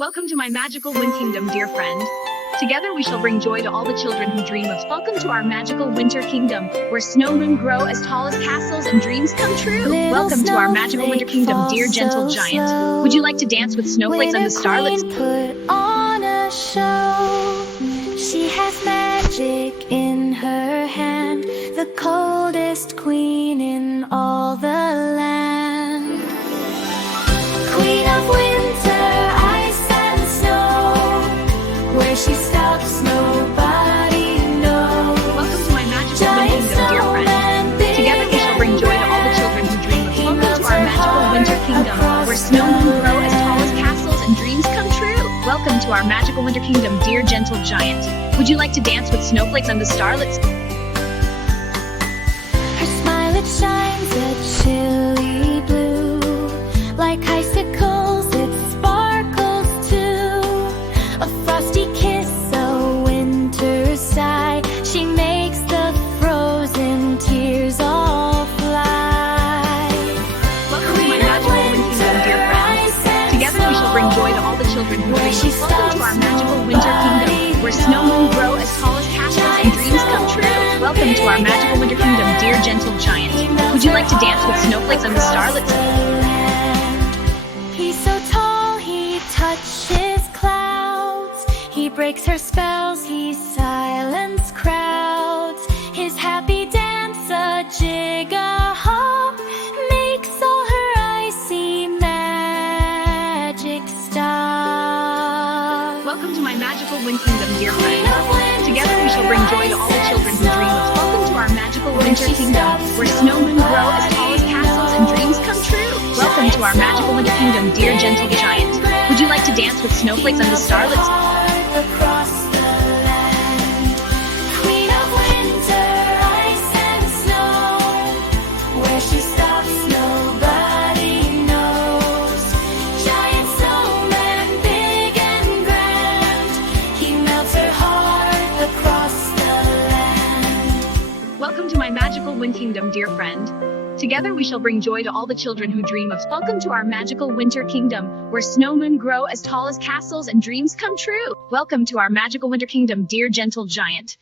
Welcome to my magical wind kingdom, dear friend. Together we shall bring joy to all the children who dream of. Welcome to our magical winter kingdom, where snowmen grow as tall as castles and dreams come true. Welcome to our magical winter kingdom, dear gentle giant. Would you like to dance with snowflakes and the starlets? Put on a show. She has magic in her hand, the coldest queen in all the land. Queen of winter, ice and snow. Where she stops, nobody knows. Welcome to my magical wind kingdom, dear friend. Together we shall bring joy to all the children who dream of. Welcome to our magical winter kingdom, where snowmen grow as tall as castles and dreams come true. Welcome to our magical winter kingdom, dear gentle giant. Would you like to dance with snowflakes and the starlets? Her smile, it shines a chilly blue. Like icicles, it sparkles too. A frosty kiss, a winter sigh. She makes the frozen tears all fly. Welcome to my magical wind kingdom, dear friends. Together we shall bring joy to all the children who dream of. Welcome to our magical winter kingdom, where snowmen grow as tall as castles and dreams come true. Welcome to our magical winter kingdom, dear gentle giant. Would you like to dance with snowflakes and the starlets? He's so tall, he touches clouds. He breaks her spells, he silences crowds. His happy dance, a jig, a hop, makes all her icy magic stop. Welcome to my magical wind kingdom, dear friend. Together we shall bring joy to all the children who dream of. Welcome to our magical winter kingdom, where snowmen grow as tall as castles and dreams come true. Welcome to our magical winter kingdom, dear gentle giant. Would you like to dance with snowflakes and the starlets? Across the land, Queen of winter, ice and snow. Where she stops, nobody knows. Giant snowman, big and grand. He melts her heart across the land. Welcome to my magical wind kingdom, dear friend. Together we shall bring joy to all the children who dream of. Welcome to our magical winter kingdom, where snowmen grow as tall as castles and dreams come true. Welcome to our magical winter kingdom, dear gentle giant.